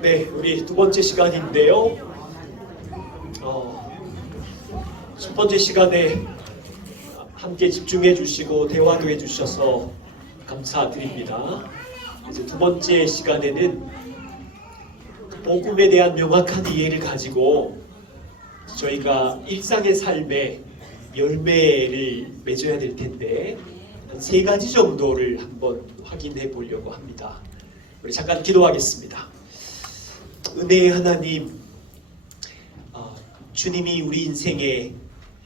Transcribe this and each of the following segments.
네, 우리 두 번째 시간인데요. 첫 번째 시간에 함께 집중해 주시고 대화도 해 주셔서 감사드립니다. 이제 두 번째 시간에는 복음에 대한 명확한 이해를 가지고 저희가 일상의 삶에 열매를 맺어야 될 텐데 한 3가지 정도를 한번 확인해 보려고 합니다. 우리 잠깐 기도하겠습니다. 은혜의 하나님, 주님이 우리 인생의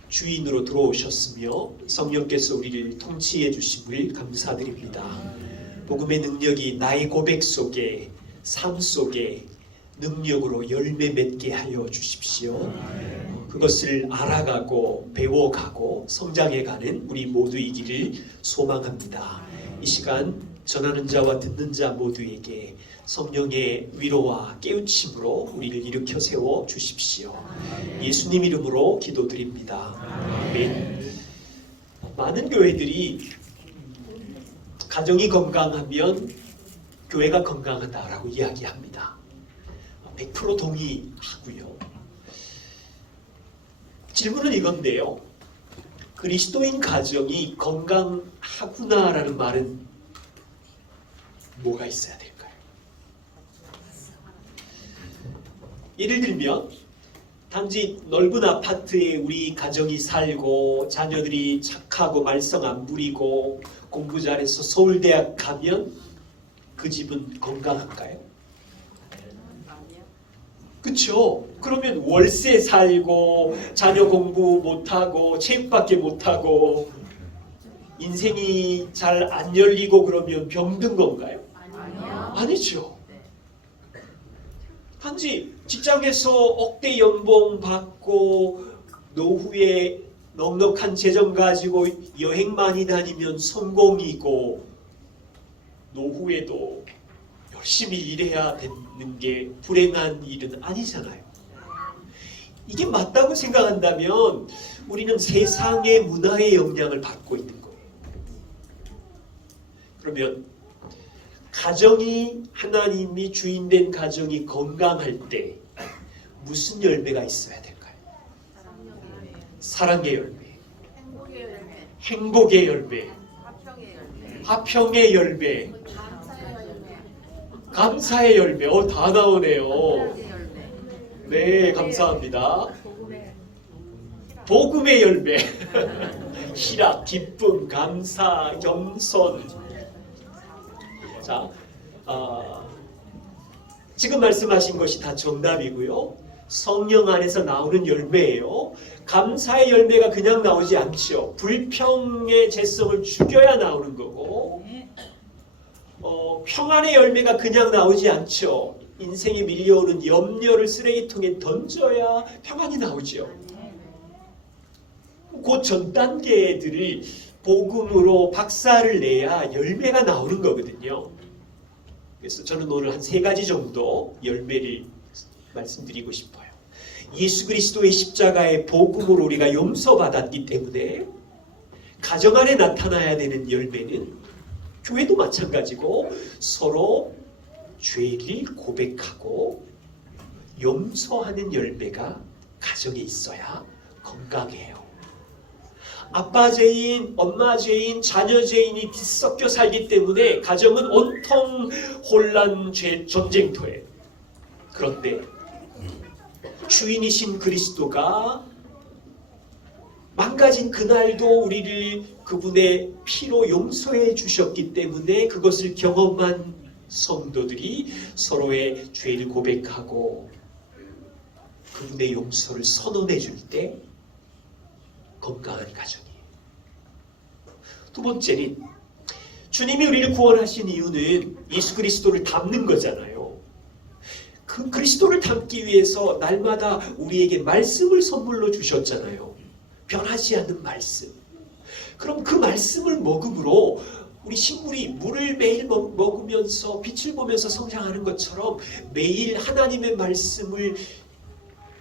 주인으로 들어오셨으며 성령께서 우리를 통치해 주심을 감사드립니다. 복음의 능력이 나의 고백 속에, 삶 속에 능력으로 열매 맺게 하여 주십시오. 그것을 알아가고 배워가고 성장해가는 우리 모두이기를 소망합니다. 이 시간 전하는 자와 듣는 자 모두에게 성령의 위로와 깨우침으로 우리를 일으켜 세워 주십시오. 예수님 이름으로 기도드립니다. 아멘. 많은 교회들이 가정이 건강하면 교회가 건강하다라고 이야기합니다. 100% 동의하고요. 질문은 이건데요. 그리스도인 가정이 건강하구나라는 말은 뭐가 있어야 될까요? 예를 들면 단지 넓은 아파트에 우리 가정이 살고 자녀들이 착하고 말썽 안 부리고 공부 잘해서 서울대학 가면 그 집은 건강할까요? 그렇죠? 그러면 월세 살고 자녀 공부 못하고 체육밖에 못하고 인생이 잘 안 열리고 그러면 병든 건가요? 아니죠. 단지 직장에서 억대 연봉 받고 노후에 넉넉한 재정 가지고 여행 많이 다니면 성공이고 노후에도 열심히 일해야 되는 게 불행한 일은 아니잖아요. 이게 맞다고 생각한다면 우리는 세상의 문화의 영향을 받고 있는 거예요. 그러면 가정이 하나님이 주인된 가정이 건강할 때 무슨 열매가 있어야 될까요? 사랑의 열매, 행복의 열매, 화평의 열매, 감사의 열매. 다 나오네요. 네, 감사합니다. 복음의 열매. 희락, 기쁨, 감사, 겸손. 자, 지금 말씀하신 것이 다 정답이고요. 성령 안에서 나오는 열매예요. 감사의 열매가 그냥 나오지 않죠. 불평의 재성을 죽여야 나오는 거고, 평안의 열매가 그냥 나오지 않죠. 인생에 밀려오는 염려를 쓰레기통에 던져야 평안이 나오죠. 그 전 단계들을 복음으로 박살을 내야 열매가 나오는 거거든요. 그래서 저는 오늘 한 3가지 정도 열매를 말씀드리고 싶어요. 예수 그리스도의 십자가의 복음으로 우리가 용서받았기 때문에 가정 안에 나타나야 되는 열매는 교회도 마찬가지고 서로 죄를 고백하고 용서하는 열매가 가정에 있어야 건강해요. 아빠 죄인, 엄마 죄인, 자녀 죄인이 뒤섞여 살기 때문에 가정은 온통 혼란 전쟁터예요. 그런데 주인이신 그리스도가 망가진 그날도 우리를 그분의 피로 용서해 주셨기 때문에 그것을 경험한 성도들이 서로의 죄를 고백하고 그분의 용서를 선언해 줄 때 건강한 가정이에요. 두 번째는 주님이 우리를 구원하신 이유는 예수 그리스도를 닮는 거잖아요. 그 그리스도를 닮기 위해서 날마다 우리에게 말씀을 선물로 주셨잖아요. 변하지 않는 말씀. 그럼 그 말씀을 먹음으로 우리 식물이 물을 매일 먹으면서 빛을 보면서 성장하는 것처럼 매일 하나님의 말씀을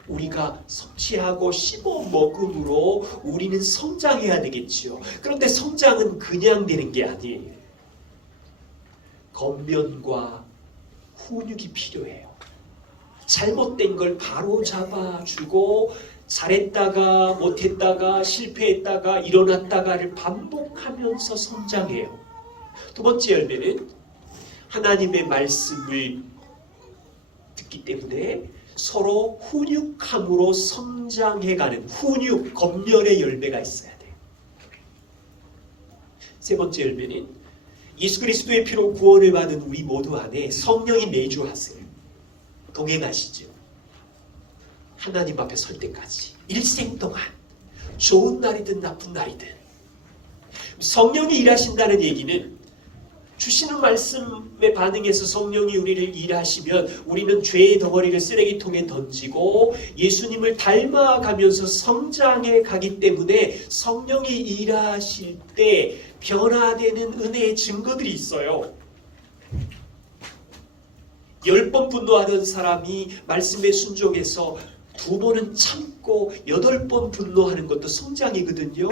우리가 섭취하고 씹어 먹음으로 우리는 성장해야 되겠지요. 그런데 성장은 그냥 되는 게 아니에요. 겉면과 훈육이 필요해요. 잘못된 걸 바로 잡아주고 잘했다가 못했다가 실패했다가 일어났다가를 반복하면서 성장해요. 두 번째 열매는 하나님의 말씀을 듣기 때문에 서로 훈육함으로 성장해가는 훈육, 검열의 열매가 있어야 돼요. 세 번째 열매는 예수 그리스도의 피로 구원을 받은 우리 모두 안에 성령이 내주하세요. 동행하시죠. 하나님 앞에 설 때까지 일생 동안 좋은 날이든 나쁜 날이든 성령이 일하신다는 얘기는 주시는 말씀에 반응해서 성령이 우리를 일하시면 우리는 죄의 덩어리를 쓰레기통에 던지고 예수님을 닮아가면서 성장해 가기 때문에 성령이 일하실 때 변화되는 은혜의 증거들이 있어요. 10번 분노하던 사람이 말씀에 순종해서 2번은 참고 8번 분노하는 것도 성장이거든요.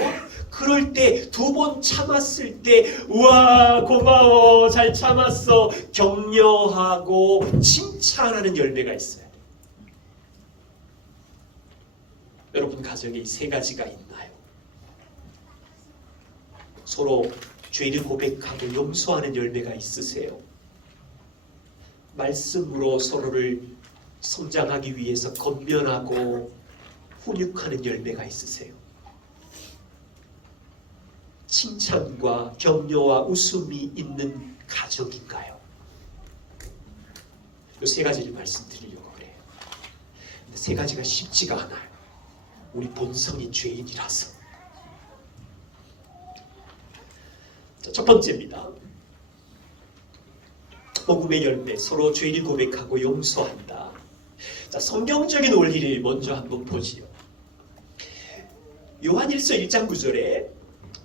그럴 때 2번 참았을 때 우와 고마워 잘 참았어 격려하고 칭찬하는 열매가 있어요. 여러분 가정에 이 세 가지가 있나요? 서로 죄를 고백하고 용서하는 열매가 있으세요? 말씀으로 서로를 성장하기 위해서 건면하고 훈육하는 열매가 있으세요? 칭찬과 격려와 웃음이 있는 가정인가요? 이 세 가지를 말씀드리려고 그래요. 근데 세 가지가 쉽지가 않아요. 우리 본성이 죄인이라서. 자, 첫 번째입니다. 복음의 열매, 서로 죄를 고백하고 용서한다. 자, 성경적인 원리를 먼저 한번 보지요. 요한일서 1장 9절에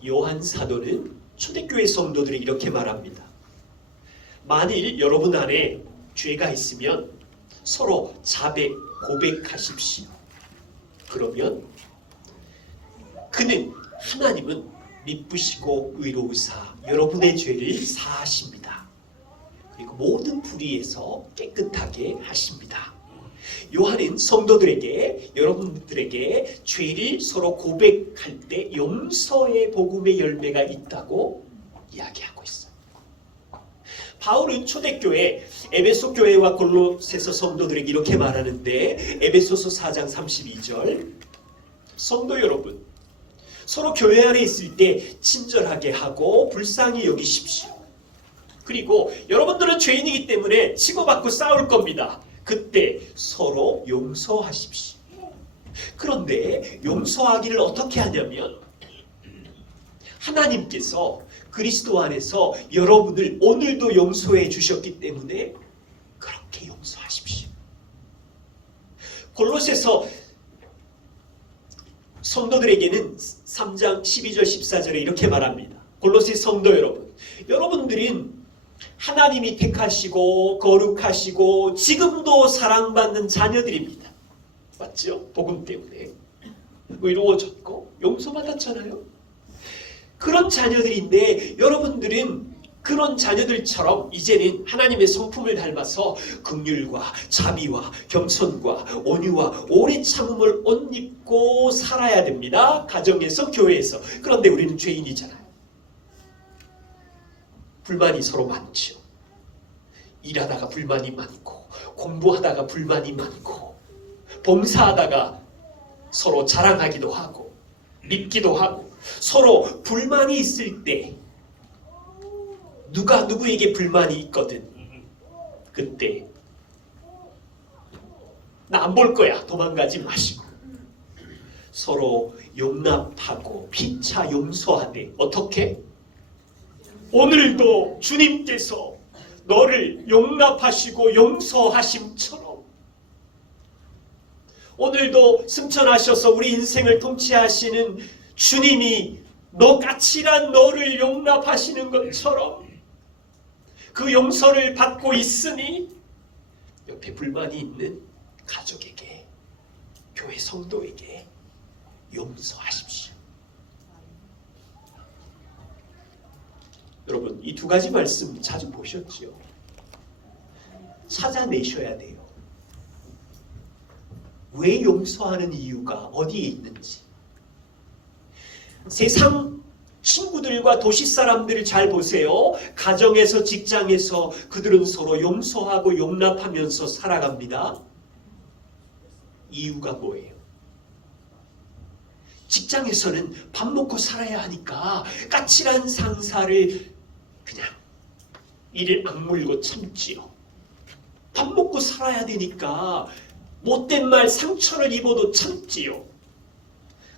요한 사도는 초대교회 성도들이 이렇게 말합니다. 만일 여러분 안에 죄가 있으면 서로 자백, 고백하십시오. 그러면 그는 하나님은 미쁘시고 의로우사 여러분의 죄를 사하십니다. 그리고 모든 불의에서 깨끗하게 하십니다. 요한은 성도들에게 여러분들에게 죄를 서로 고백할 때 용서의 복음의 열매가 있다고 이야기하고 있어요. 바울은 초대교회 에베소 교회와 골로새서 성도들에게 이렇게 말하는데 에베소서 4장 32절 성도 여러분 서로 교회 안에 있을 때 친절하게 하고 불쌍히 여기십시오. 그리고 여러분들은 죄인이기 때문에 치고받고 싸울 겁니다. 그때 서로 용서하십시오. 그런데 용서하기를 어떻게 하냐면 하나님께서 그리스도 안에서 여러분을 오늘도 용서해 주셨기 때문에 그렇게 용서하십시오. 골로새서 성도들에게는 3장 12절 14절에 이렇게 말합니다. 골로새 성도 여러분, 여러분들은 하나님이 택하시고 거룩하시고 지금도 사랑받는 자녀들입니다. 맞죠? 복음 때문에 의로워졌고 용서받았잖아요. 그런 자녀들인데 여러분들은 그런 자녀들처럼 이제는 하나님의 성품을 닮아서 긍휼과 자비와 겸손과 온유와 오래 참음을 옷 입고 살아야 됩니다. 가정에서 교회에서. 그런데 우리는 죄인이잖아요. 불만이 서로 많죠. 일하다가 불만이 많고 공부하다가 불만이 많고 봉사하다가 서로 자랑하기도 하고 믿기도 하고 서로 불만이 있을 때 누가 누구에게 불만이 있거든 그때 나 안 볼 거야 도망가지 마시고 서로 용납하고 피차 용서하되 어떻게? 오늘도 주님께서 너를 용납하시고 용서하심처럼 오늘도 승천하셔서 우리 인생을 통치하시는 주님이 너 까칠한 너를 용납하시는 것처럼 그 용서를 받고 있으니 옆에 불만이 있는 가족에게 교회 성도에게 용서하십시오. 여러분 이 두 가지 말씀 자주 보셨지요? 찾아내셔야 돼요. 왜 용서하는 이유가 어디에 있는지. 세상 친구들과 도시 사람들을 잘 보세요. 가정에서, 직장에서 그들은 서로 용서하고 용납하면서 살아갑니다. 이유가 뭐예요? 직장에서는 밥 먹고 살아야 하니까 까칠한 상사를 그냥 이를 악물고 참지요. 밥 먹고 살아야 되니까 못된 말 상처를 입어도 참지요.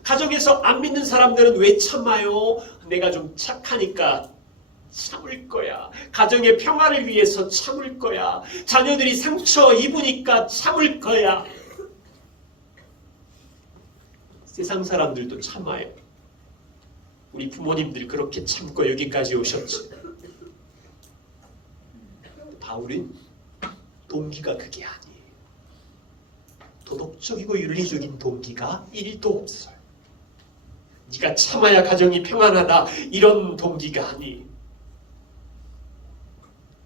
가정에서 안 믿는 사람들은 왜 참아요? 내가 좀 착하니까 참을 거야. 가정의 평화를 위해서 참을 거야. 자녀들이 상처 입으니까 참을 거야. 세상 사람들도 참아요. 우리 부모님들 그렇게 참고 여기까지 오셨지. 바울은 동기가 그게 아니에요. 도덕적이고 윤리적인 동기가 1도 없어요. 네가 참아야 가정이 평안하다 이런 동기가 아니에요.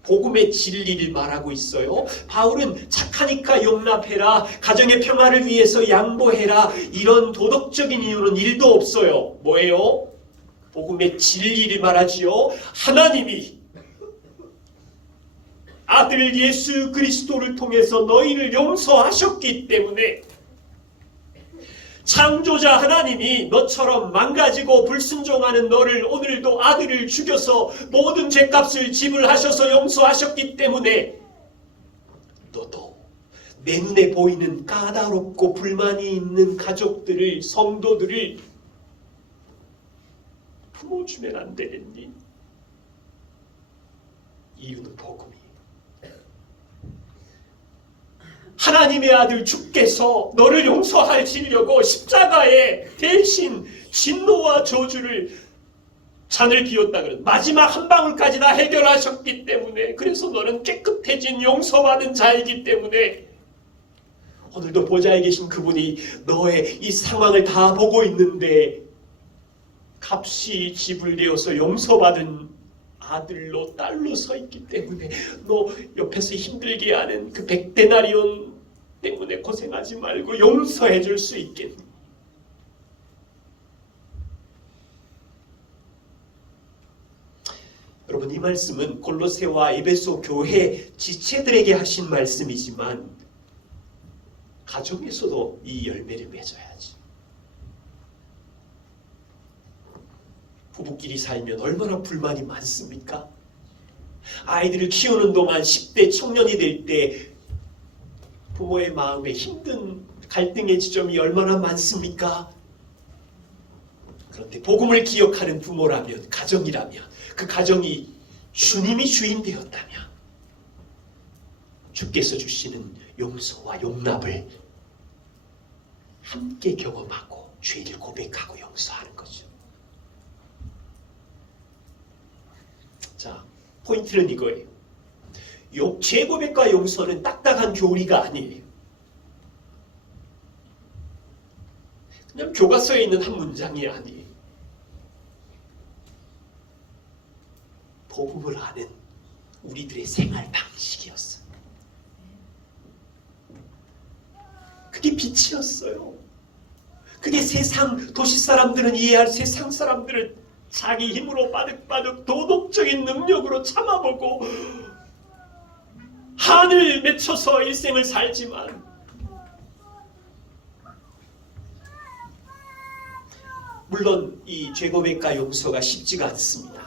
복음의 진리를 말하고 있어요. 바울은 착하니까 용납해라, 가정의 평화를 위해서 양보해라, 이런 도덕적인 이유는 1도 없어요. 뭐예요? 복음의 진리를 말하지요. 하나님이 아들 예수 그리스도를 통해서 너희를 용서하셨기 때문에, 창조자 하나님이 너처럼 망가지고 불순종하는 너를 오늘도 아들을 죽여서 모든 죄값을 지불하셔서 용서하셨기 때문에 너도 내 눈에 보이는 까다롭고 불만이 있는 가족들을, 성도들을 품어주면 안 되겠니? 이유는 복음이. 하나님의 아들 주께서 너를 용서하시려고 십자가에 대신 진노와 저주를 잔을 비웠다 그런 마지막 한 방울까지 다 해결하셨기 때문에, 그래서 너는 깨끗해진 용서받은 자이기 때문에 오늘도 보좌에 계신 그분이 너의 이 상황을 다 보고 있는데 값이 지불되어서 용서받은 아들로 딸로 서 있기 때문에 너 옆에서 힘들게 하는 그 100데나리온 때문에 고생하지 말고 용서해 줄 수 있겠니? 여러분, 이 말씀은 골로새와 에베소 교회 지체들에게 하신 말씀이지만 가정에서도 이 열매를 맺어야지. 부부끼리 살면 얼마나 불만이 많습니까? 아이들을 키우는 동안 10대 청년이 될 때 부모의 마음에 힘든 갈등의 지점이 얼마나 많습니까? 그런데 복음을 기억하는 부모라면, 가정이라면, 그 가정이 주님이 주인 되었다면 주께서 주시는 용서와 용납을 함께 경험하고 죄를 고백하고 용서하는 거죠. 자, 포인트는 이거예요. 죄 고백과 용서는 딱딱한 교리가 아니에요. 그냥 교과서에 있는 한 문장이 아니에요. 복음을 아는 우리들의 생활 방식이었어요. 그게 빛이었어요. 그게 세상 도시 사람들은 이해할, 세상 사람들은 자기 힘으로 바득바득 도덕적인 능력으로 참아보고 한을 맺혀서 일생을 살지만 물론 이 죄고백과 용서가 쉽지가 않습니다.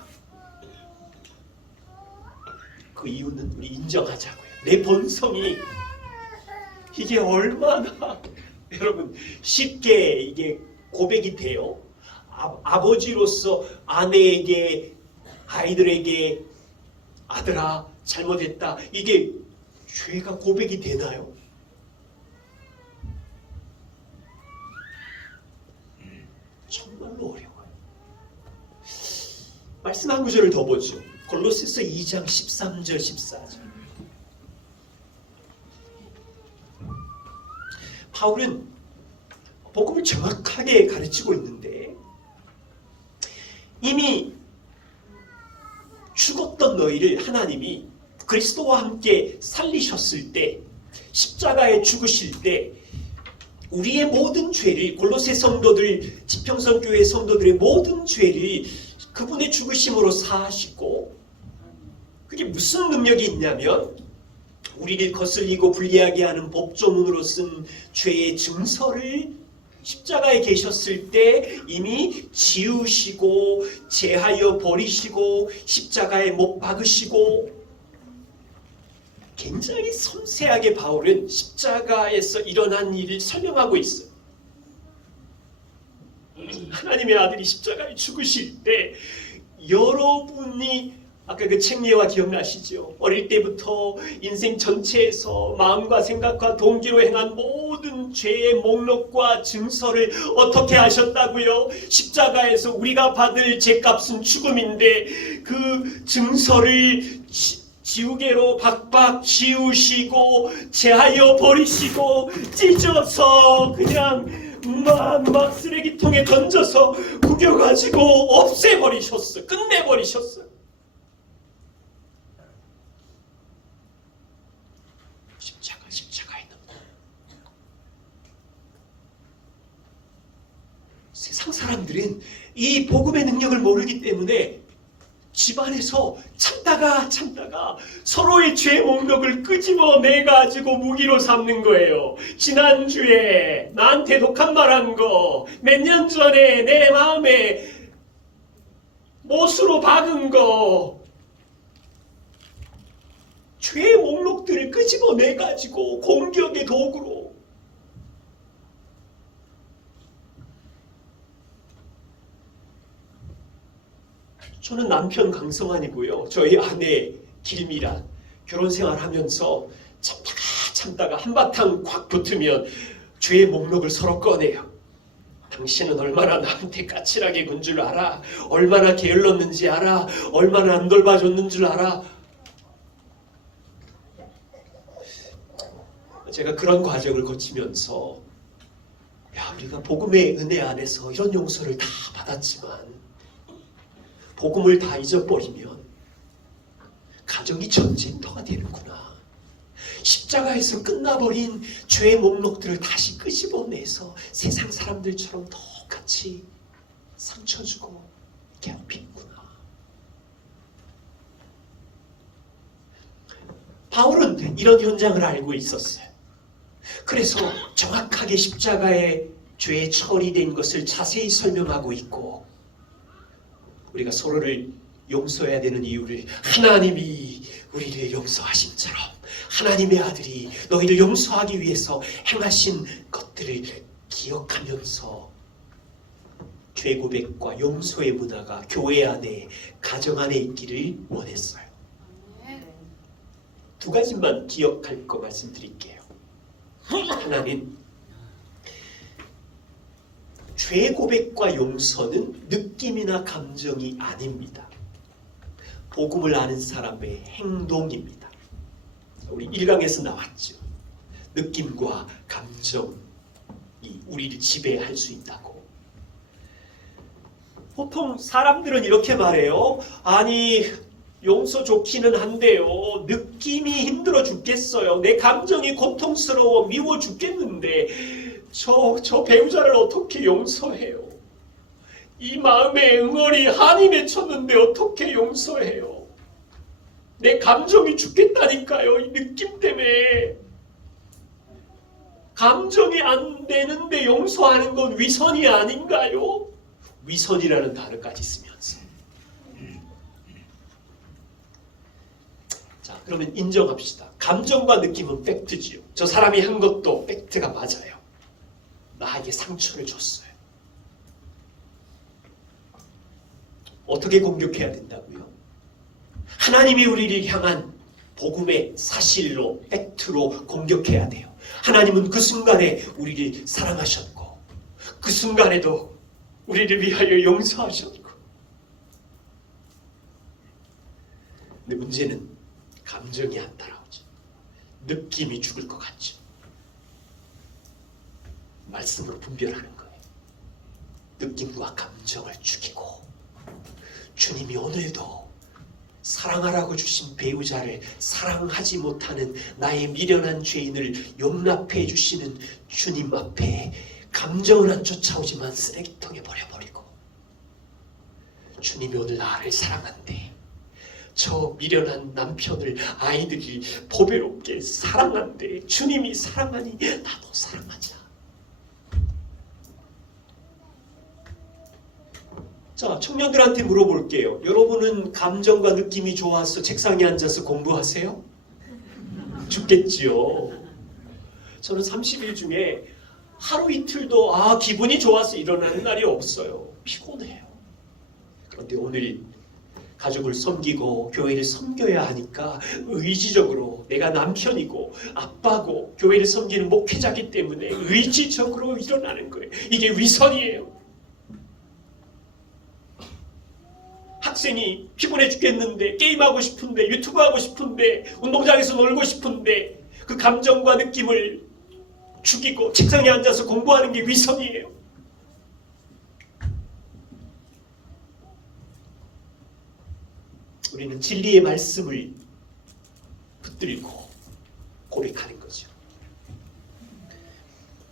그 이유는 우리 인정하자고요. 내 본성이 이게 얼마나 여러분 쉽게 이게 고백이 돼요. 아버지로서 아내에게, 아이들에게 아들아 잘못했다, 이게 죄가 고백이 되나요? 정말로 어려워요. 말씀 한 구절을 더 보죠. 골로새서 2장 13절 14절. 바울은 복음을 정확하게 가르치고 있는데 이미 죽었던 너희를 하나님이 그리스도와 함께 살리셨을 때, 십자가에 죽으실 때 우리의 모든 죄를, 골로새 성도들, 지평선 교회 성도들의 모든 죄를 그분의 죽으심으로 사하시고, 그게 무슨 능력이 있냐면 우리를 거슬리고 불리하게 하는 법조문으로 쓴 죄의 증서를 십자가에 계셨을 때 이미 지우시고 제하여 버리시고 십자가에 못 박으시고. 굉장히 섬세하게 바울은 십자가에서 일어난 일을 설명하고 있어요. 하나님의 아들이 십자가에 죽으실 때 여러분이 아까 그 책 예화 기억나시죠? 어릴 때부터 인생 전체에서 마음과 생각과 동기로 행한 모든 죄의 목록과 증서를 어떻게 하셨다고요? 십자가에서 우리가 받을 죄값은 죽음인데 그 증서를 지우개로 박박 지우시고 제하여 버리시고 찢어서 그냥 막 쓰레기통에 던져서 구겨가지고 없애버리셨어. 끝내버리셨어. 십자가에 있는 세상 사람들은 이 복음의 능력을 모르기 때문에 집안에서 참다가 서로의 죄 목록을 끄집어내가지고 무기로 삼는 거예요. 지난주에 나한테 독한 말 한 거, 몇 년 전에 내 마음에 못으로 박은 거, 죄의 목록들을 끄집어내가지고 공격의 도구로. 저는 남편 강성환이고요. 저희 아내 길미란 결혼생활 하면서 참다가 한바탕 콱 붙으면 죄의 목록을 서로 꺼내요. 당신은 얼마나 나한테 까칠하게 군 줄 알아? 얼마나 게을렀는지 알아? 얼마나 안 돌봐줬는 줄 알아? 제가 그런 과정을 거치면서 우리가 복음의 은혜 안에서 이런 용서를 다 받았지만 복음을 다 잊어버리면 가정이 전쟁터가 되는구나. 십자가에서 끝나버린 죄의 목록들을 다시 끄집어내서 세상 사람들처럼 똑같이 상처 주고 괴롭히는구나. 바울은 이런 현장을 알고 있었어요. 그래서 정확하게 십자가에 죄에 처리된 것을 자세히 설명하고 있고, 우리가 서로를 용서해야 되는 이유를 하나님이 우리를 용서하심처럼 하나님의 아들이 너희를 용서하기 위해서 행하신 것들을 기억하면서 죄 고백과 용서의 문화가 교회 안에, 가정 안에 있기를 원했어요. 두 가지만 기억할 거 말씀드릴게요. 하나는 죄 고백과 용서는 느낌이나 감정이 아닙니다. 복음을 아는 사람의 행동입니다. 우리 1강에서 나왔죠. 느낌과 감정이 우리를 지배할 수 있다고. 보통 사람들은 이렇게 말해요. 아니, 용서 좋기는 한데요, 느낌이 힘들어 죽겠어요. 내 감정이 고통스러워 미워 죽겠는데 저 배우자를 어떻게 용서해요? 이 마음에 응어리 한이 맺혔는데 어떻게 용서해요? 내 감정이 죽겠다니까요. 이 느낌 때문에. 감정이 안 되는데 용서하는 건 위선이 아닌가요? 위선이라는 단어까지 쓰면서. 자, 그러면 인정합시다. 감정과 느낌은 팩트지요. 저 사람이 한 것도 팩트가 맞아요. 나에게 상처를 줬어요. 어떻게 공격해야 된다고요? 하나님이 우리를 향한 복음의 사실로, 팩트로 공격해야 돼요. 하나님은 그 순간에 우리를 사랑하셨고, 그 순간에도 우리를 위하여 용서하셨고. 근데 문제는 감정이 안 따라오죠. 느낌이 죽을 것 같죠. 말씀으로 분별하는 거예요. 느낌과 감정을 죽이고, 주님이 오늘도 사랑하라고 주신 배우자를 사랑하지 못하는 나의 미련한 죄인을 용납해 주시는 주님 앞에 감정은 안 쫓아오지만 쓰레기통에 버려버리고, 주님이 오늘 나를 사랑한대, 저 미련한 남편을, 아이들이 보배롭게 사랑한대, 주님이 사랑하니 나도 사랑하자. 자, 청년들한테 물어볼게요. 여러분은 감정과 느낌이 좋아서 책상에 앉아서 공부하세요? 죽겠지요. 저는 30일 중에 하루 이틀도 기분이 좋아서 일어나는 날이 없어요. 피곤해요. 그런데 오늘 가족을 섬기고 교회를 섬겨야 하니까 의지적으로, 내가 남편이고 아빠고 교회를 섬기는 목회자이기 때문에 의지적으로 일어나는 거예요. 이게 위선이에요. 학생이 피곤해 죽겠는데, 게임하고 싶은데, 유튜브 하고 싶은데, 운동장에서 놀고 싶은데 그 감정과 느낌을 죽이고 책상에 앉아서 공부하는 게 위선이에요. 우리는 진리의 말씀을 붙들고 고백하는 거죠.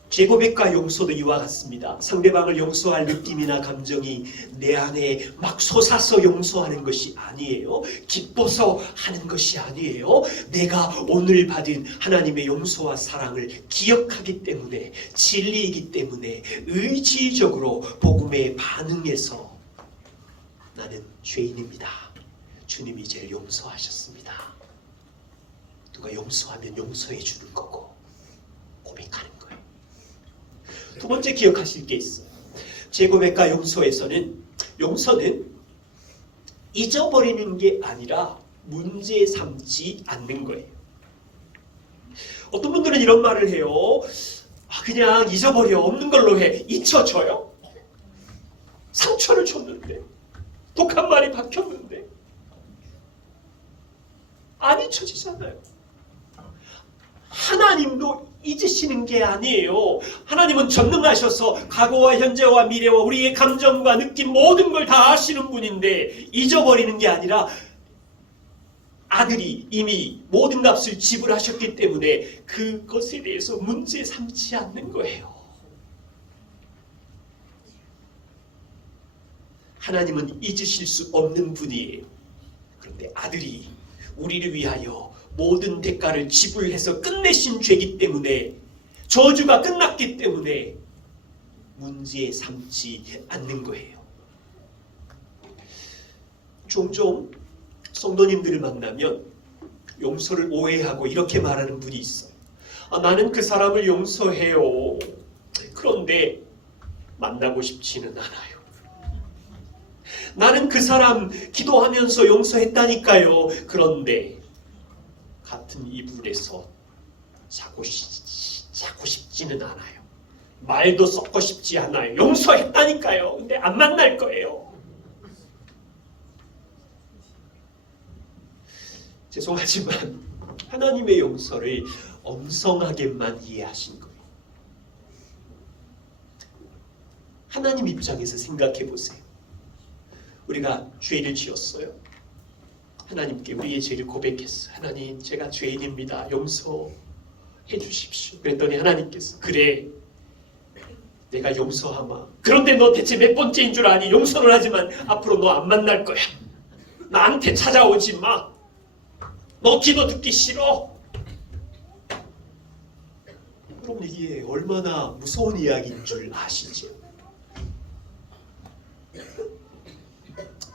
재고백과 용서도 이와 같습니다. 상대방을 용서할 느낌이나 감정이 내 안에 막 솟아서 용서하는 것이 아니에요. 기뻐서 하는 것이 아니에요. 내가 오늘 받은 하나님의 용서와 사랑을 기억하기 때문에, 진리이기 때문에 의지적으로 복음에 반응해서 나는 죄인입니다, 주님이 이제 용서하셨습니다. 누가 용서하면 용서해 주는 거고 고백하는 거예요. 두 번째 기억하실 게 있어요. 재고백과 용서에서는, 용서는 잊어버리는 게 아니라 문제 삼지 않는 거예요. 어떤 분들은 이런 말을 해요. 그냥 잊어버려, 없는 걸로 해. 잊혀져요? 상처를 줬는데, 독한 말이 박혔는데 안 잊혀지잖아요. 하나님도 잊으시는 게 아니에요. 하나님은 전능하셔서 과거와 현재와 미래와 우리의 감정과 느낌 모든 걸 다 아시는 분인데, 잊어버리는 게 아니라 아들이 이미 모든 값을 지불하셨기 때문에 그것에 대해서 문제 삼지 않는 거예요. 하나님은 잊으실 수 없는 분이에요. 그런데 아들이 우리를 위하여 모든 대가를 지불해서 끝내신 죄이기 때문에, 저주가 끝났기 때문에 문제 삼지 않는 거예요. 종종 성도님들을 만나면 용서를 오해하고 이렇게 말하는 분이 있어요. 나는 그 사람을 용서해요. 그런데 만나고 싶지는 않아요. 나는 그 사람 기도하면서 용서했다니까요. 그런데 같은 이불에서 자고 싶지는 않아요. 말도 썩고 싶지 않아요. 용서했다니까요. 근데 안 만날 거예요. 죄송하지만 하나님의 용서를 엄성하게만 이해하신 거예요. 하나님 입장에서 생각해 보세요. 우리가 죄를 지었어요. 하나님께 우리의 죄를 고백했어요. 하나님, 제가 죄인입니다. 용서해 주십시오. 그랬더니 하나님께서, 그래, 내가 용서하마. 그런데 너 대체 몇 번째인 줄 아니? 용서를 하지만 앞으로 너 안 만날 거야. 나한테 찾아오지 마. 너 기도 듣기 싫어. 여러분, 이게 얼마나 무서운 이야기인 줄 아시죠?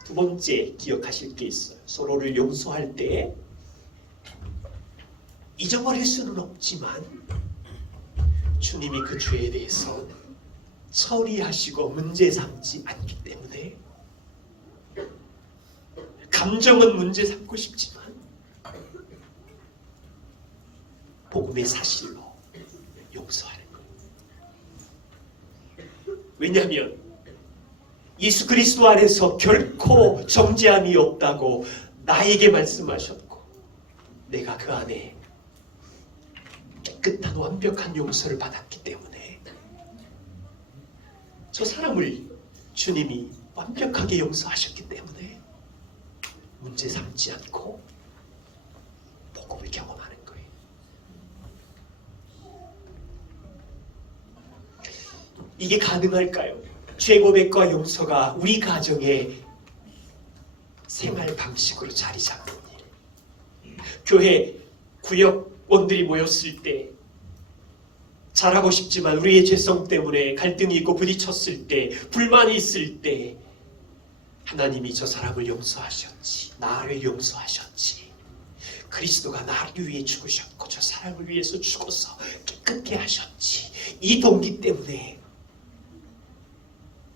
두 번째 기억하실 게 있어요. 서로를 용서할 때 잊어버릴 수는 없지만 주님이 그 죄에 대해서 처리하시고 문제 삼지 않기 때문에, 감정은 문제 삼고 싶지만 복음의 사실로 용서하는 거예요. 왜냐하면 예수 그리스도 안에서 결코 정죄함이 없다고 나에게 말씀하셨고, 내가 그 안에 깨끗한 완벽한 용서를 받았기 때문에 저 사람을 주님이 완벽하게 용서하셨기 때문에 문제 삼지 않고 복음을 경험하는 거예요. 이게 가능할까요? 죄 고백과 용서가 우리 가정의 생활 방식으로 자리 잡는 일. 교회 구역원들이 모였을 때 잘하고 싶지만 우리의 죄성 때문에 갈등이 있고 부딪혔을 때, 불만이 있을 때 하나님이 저 사람을 용서하셨지, 나를 용서하셨지, 그리스도가 나를 위해 죽으셨고 저 사람을 위해서 죽어서 깨끗게 하셨지, 이 동기 때문에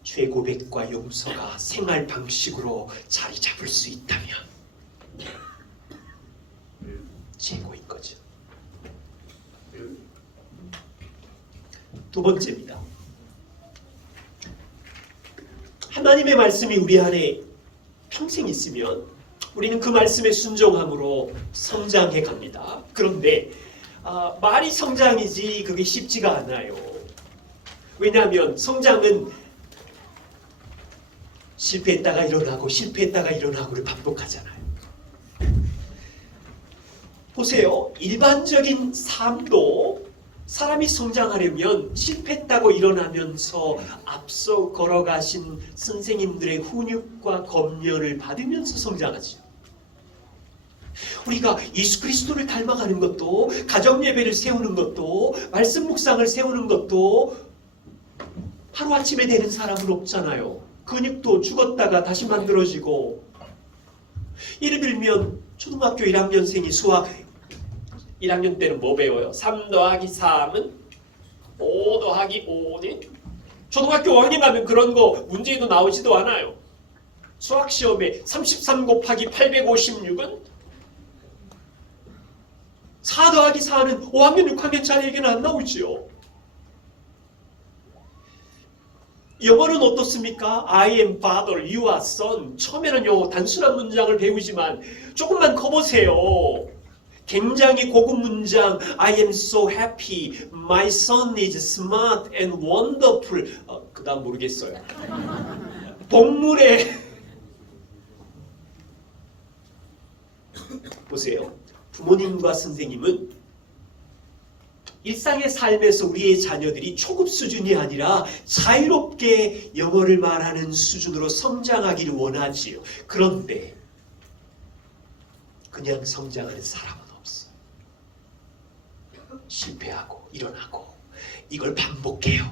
죄 고백과 용서가 생활 방식으로 자리 잡을 수 있다면 최고인 거죠. 두 번째입니다. 하나님의 말씀이 우리 안에 평생 있으면 우리는 그 말씀에 순종함으로 성장해 갑니다. 그런데 말이 성장이지 그게 쉽지가 않아요. 왜냐하면 성장은 실패했다가 일어나고 실패했다가 일어나고를 반복하잖아요. 보세요. 일반적인 삶도 사람이 성장하려면 실패했다고 일어나면서 앞서 걸어가신 선생님들의 훈육과 검열을 받으면서 성장하죠. 우리가 예수 그리스도를 닮아가는 것도, 가정 예배를 세우는 것도, 말씀 묵상을 세우는 것도 하루아침에 되는 사람은 없잖아요. 근육도 죽었다가 다시 만들어지고, 예를 들면 초등학교 1학년생이 수학 1학년 때는 뭐 배워요? 3 더하기 3은 5 더하기 5는? 초등학교 5학년 가면 그런 거 문제도 나오지도 않아요. 수학시험에 33 곱하기 856은 4 더하기 4는 5학년 6학년 자리에게는 안 나오지요. 영어는 어떻습니까? I am father, you are son. 처음에는요 단순한 문장을 배우지만 조금만 커보세요. 굉장히 고급 문장, I am so happy, my son is smart and wonderful. 그 다음 모르겠어요. 동물의 보세요. 부모님과 선생님은 일상의 삶에서 우리의 자녀들이 초급 수준이 아니라 자유롭게 영어를 말하는 수준으로 성장하기를 원하지요. 그런데 그냥 성장하는 사람은 실패하고 일어나고 이걸 반복해요.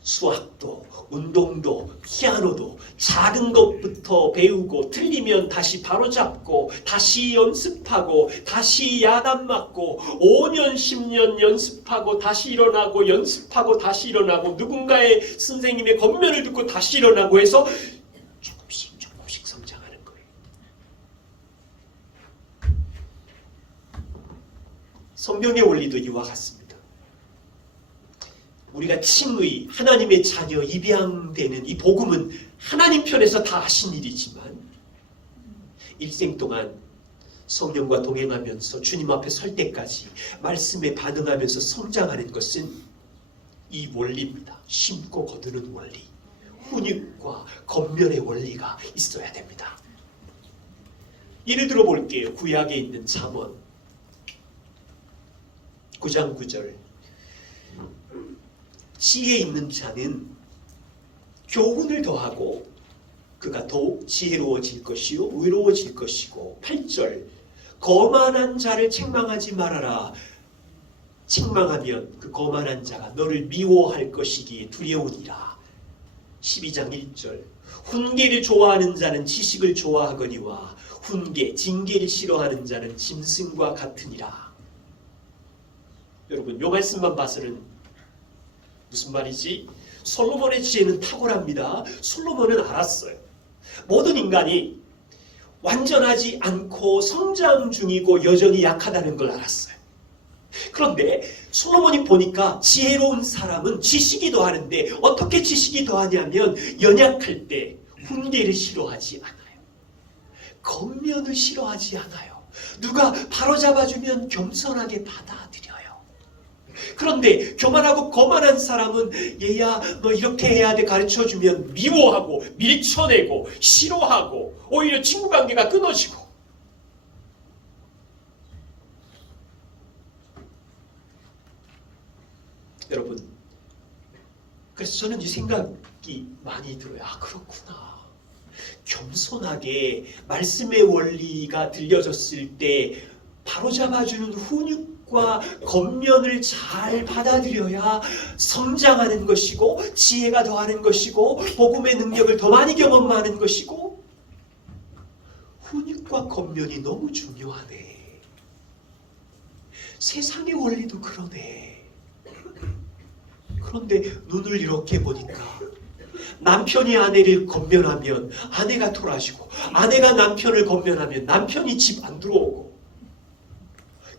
수학도 운동도 피아노도 작은 것부터 배우고 틀리면 다시 바로잡고 다시 연습하고 다시 야단 맞고 5년 10년 연습하고 다시 일어나고 연습하고 다시 일어나고 누군가의 선생님의 권면을 듣고 다시 일어나고 해서 조금씩 성장하는 거예요. 성경의 원리도 이와 같습니다. 우리가 칭의, 하나님의 자녀, 입양되는 이 복음은 하나님 편에서 다 하신 일이지만 일생 동안 성령과 동행하면서 주님 앞에 설 때까지 말씀에 반응하면서 성장하는 것은 이 원리입니다. 심고 거두는 원리, 훈육과 권면의 원리가 있어야 됩니다. 예를 들어 볼게요. 구약에 있는 잠언 9장 9절, 지혜 있는 자는 교훈을 더하고 그가 더욱 지혜로워질 것이요 의로워질 것이고, 8절, 거만한 자를 책망하지 말아라. 책망하면 그 거만한 자가 너를 미워할 것이기에 두려우니라. 12장 1절, 훈계를 좋아하는 자는 지식을 좋아하거니와 훈계, 징계를 싫어하는 자는 짐승과 같으니라. 여러분, 이 말씀만 봐서는 무슨 말이지? 솔로몬의 지혜는 탁월합니다. 솔로몬은 알았어요. 모든 인간이 완전하지 않고 성장 중이고 여전히 약하다는 걸 알았어요. 그런데 솔로몬이 보니까 지혜로운 사람은 지식이 더하는데 어떻게 지식이 더하냐면 연약할 때 훈계를 싫어하지 않아요. 권면을 싫어하지 않아요. 누가 바로잡아주면 겸손하게 받아들여요. 그런데 교만하고 거만한 사람은 얘야 너 이렇게 해야 돼 가르쳐주면 미워하고 밀쳐내고 싫어하고 오히려 친구 관계가 끊어지고. 여러분, 그래서 저는 이 생각이 많이 들어요. 아, 그렇구나. 겸손하게 말씀의 원리가 들려졌을 때 바로잡아주는 훈육과 겉면을 잘 받아들여야 성장하는 것이고 지혜가 더하는 것이고 복음의 능력을 더 많이 경험하는 것이고, 훈육과 겉면이 너무 중요하네. 세상의 원리도 그러네. 그런데 눈을 이렇게 보니까 남편이 아내를 건면하면 아내가 돌아지고, 아내가 남편을 건면하면 남편이 집 안 들어오고,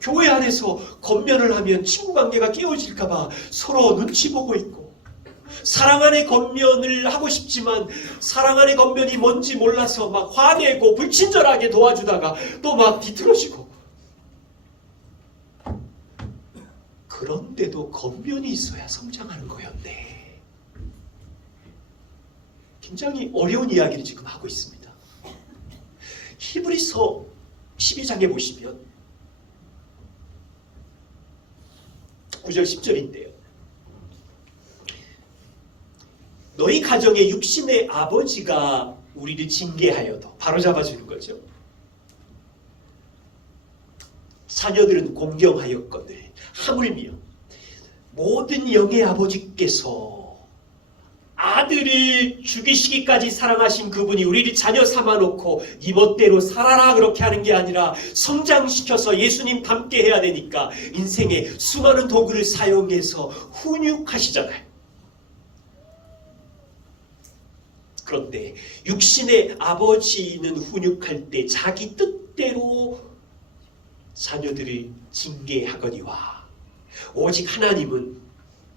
교회 안에서 건면을 하면 친구 관계가 깨어질까봐 서로 눈치 보고 있고, 사랑 안에 건면을 하고 싶지만 사랑 안에 건면이 뭔지 몰라서 막 화내고 불친절하게 도와주다가 또 막 뒤틀어지고. 그런데도 겉면이 있어야 성장하는 거였네. 굉장히 어려운 이야기를 지금 하고 있습니다. 히브리서 12장에 보시면 9절 10절인데요. 너희 가정의 육신의 아버지가 우리를 징계하여도 바로잡아주는 거죠. 자녀들은 공경하였거늘 하물며 모든 영의 아버지께서 아들을 죽이시기까지 사랑하신 그분이 우리를 자녀 삼아놓고 이멋대로 살아라 그렇게 하는 게 아니라 성장시켜서 예수님 닮게 해야 되니까 인생에 수많은 도구를 사용해서 훈육하시잖아요. 그런데 육신의 아버지는 훈육할 때 자기 뜻대로 자녀들을 징계하거니와 오직 하나님은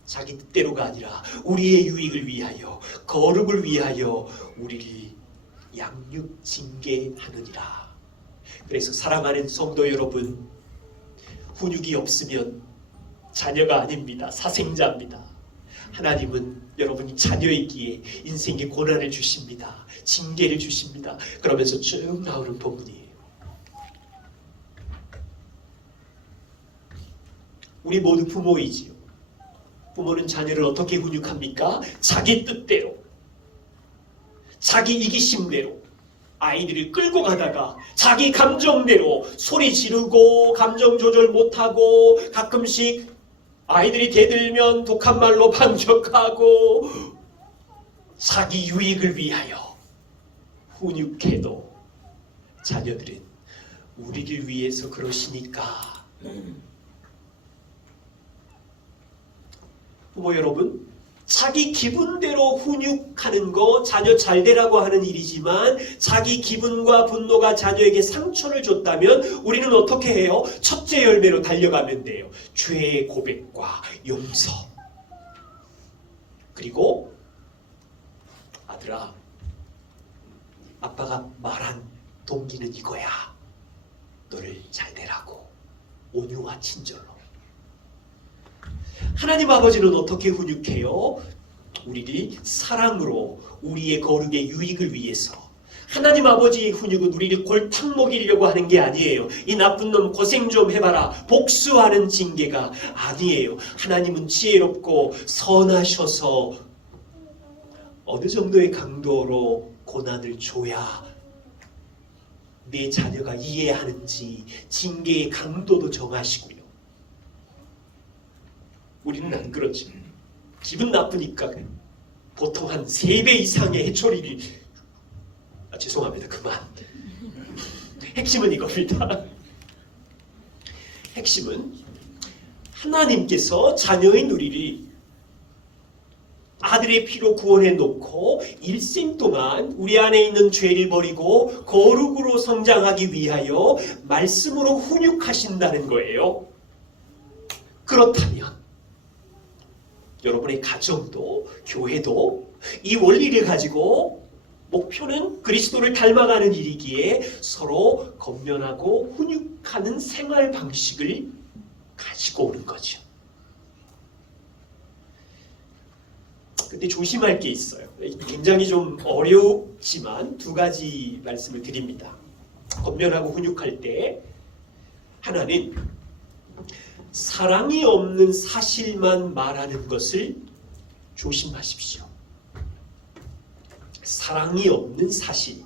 자기 뜻대로가 아니라 우리의 유익을 위하여 거룩을 위하여 우리를 양육 징계하느니라. 그래서 사랑하는 성도 여러분, 훈육이 없으면 자녀가 아닙니다. 사생자입니다. 하나님은 여러분이 자녀이기에 인생에 고난을 주십니다. 징계를 주십니다. 그러면서 쭉 나오는 본문이에요. 우리 모두 부모이지요. 부모는 자녀를 어떻게 훈육합니까? 자기 뜻대로, 자기 이기심대로 아이들을 끌고 가다가 자기 감정대로 소리 지르고 감정 조절 못하고 가끔씩 아이들이 대들면 독한 말로 반격하고 자기 유익을 위하여 훈육해도 자녀들은 우리를 위해서 그러시니까. 부모 여러분, 자기 기분대로 훈육하는 거 자녀 잘되라고 하는 일이지만 자기 기분과 분노가 자녀에게 상처를 줬다면 우리는 어떻게 해요? 첫째 열매로 달려가면 돼요. 죄의 고백과 용서. 그리고 아들아, 아빠가 말한 동기는 이거야. 너를 잘되라고. 온유와 친절로. 하나님 아버지는 어떻게 훈육해요? 우리를 사랑으로 우리의 거룩의 유익을 위해서. 하나님 아버지의 훈육은 우리를 골탕 먹이려고 하는 게 아니에요. 이 나쁜 놈 고생 좀 해봐라 복수하는 징계가 아니에요. 하나님은 지혜롭고 선하셔서 어느 정도의 강도로 고난을 줘야 내 자녀가 이해하는지 징계의 강도도 정하시고요. 우리는 안 그렇지. 기분 나쁘니까 보통 한 3배 이상의 해초리를 죄송합니다. 그만. 핵심은 이겁니다. 핵심은 하나님께서 자녀인 우리를 아들의 피로 구원해 놓고 일생 동안 우리 안에 있는 죄를 버리고 거룩으로 성장하기 위하여 말씀으로 훈육하신다는 거예요. 그렇다면 여러분의 가정도 교회도 이 원리를 가지고 목표는 그리스도를 닮아가는 일이기에 서로 건면하고 훈육하는 생활 방식을 가지고 오는 거죠. 조심할 게 있어요. 굉장히 좀 어렵지만 두 가지 말씀을 드립니다. 권면하고 훈육할 때 하나는 사랑이 없는 사실만 말하는 것을 조심하십시오. 사랑이 없는 사실.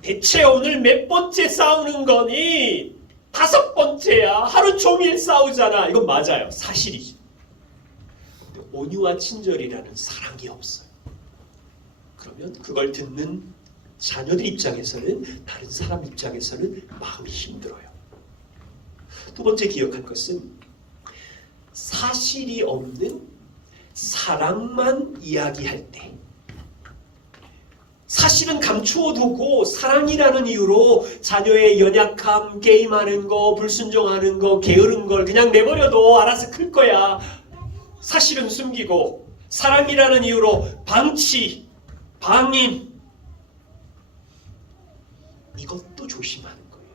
대체 오늘 몇 번째 싸우는 거니? 5번째야. 하루 종일 싸우잖아. 이건 맞아요. 사실이죠. 근데 온유와 친절이라는 사랑이 없어요. 그러면 그걸 듣는 자녀들 입장에서는, 다른 사람 입장에서는 마음이 힘들어요. 두 번째 기억할 것은 사실이 없는 사랑만 이야기할 때, 사실은 감추어 두고 사랑이라는 이유로 자녀의 연약함, 게임하는 거, 불순종하는 거, 게으른 걸 그냥 내버려도 알아서 클 거야. 사실은 숨기고 사랑이라는 이유로 방치, 방임, 이것도 조심하는 거예요.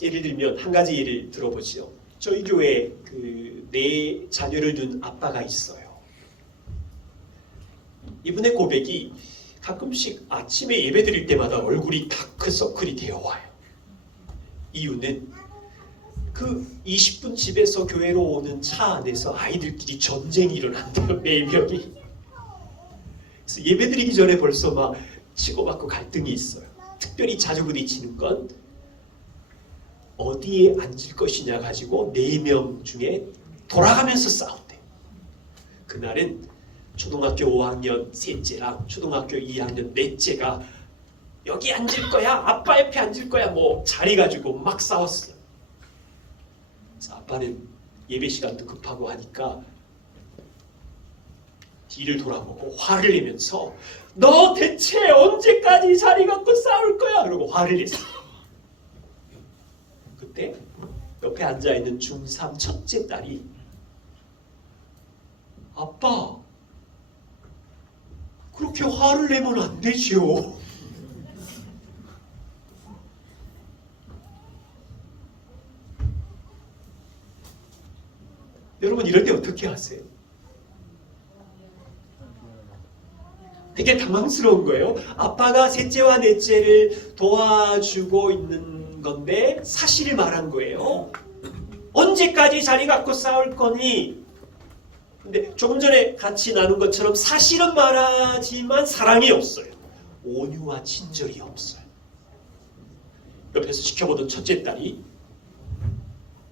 예를 들면 한 가지 예를 들어보죠. 저희 교회에 네 자녀를 둔 아빠가 있어요. 이분의 고백이 가끔씩 아침에 예배 드릴 때마다 얼굴이 다크서클이 되어 와요. 이유는 그 20분 집에서 교회로 오는 차 안에서 아이들끼리 전쟁이 일어난대요. 4명이. 그래서 예배 드리기 전에 벌써 막 치고받고 갈등이 있어요. 특별히 자주 부딪히는 건 어디에 앉을 것이냐 가지고 4명 중에 돌아가면서 싸운대요. 그날은 초등학교 5학년 셋째랑 초등학교 2학년 넷째가 여기 앉을 거야, 아빠 옆에 앉을 거야, 뭐 자리 가지고 막 싸웠어요. 그래서 아빠는 예배 시간도 급하고 하니까 뒤를 돌아보고 화를 내면서 너 대체 언제까지 자리 갖고 싸울 거야? 그러고 화를 냈어요. 그때 옆에 앉아있는 중3 첫째 딸이 아빠, 그렇게 화를 내면 안 되지요. 여러분 이럴 때 어떻게 하세요? 되게 당황스러운 거예요. 아빠가 셋째와 넷째를 도와주고 있는 건데 사실을 말한 거예요. 언제까지 자리 갖고 싸울 거니? 근데 조금 전에 같이 나눈 것처럼 사실은 말하지만 사랑이 없어요. 온유와 친절이 없어요. 옆에서 지켜보던 첫째 딸이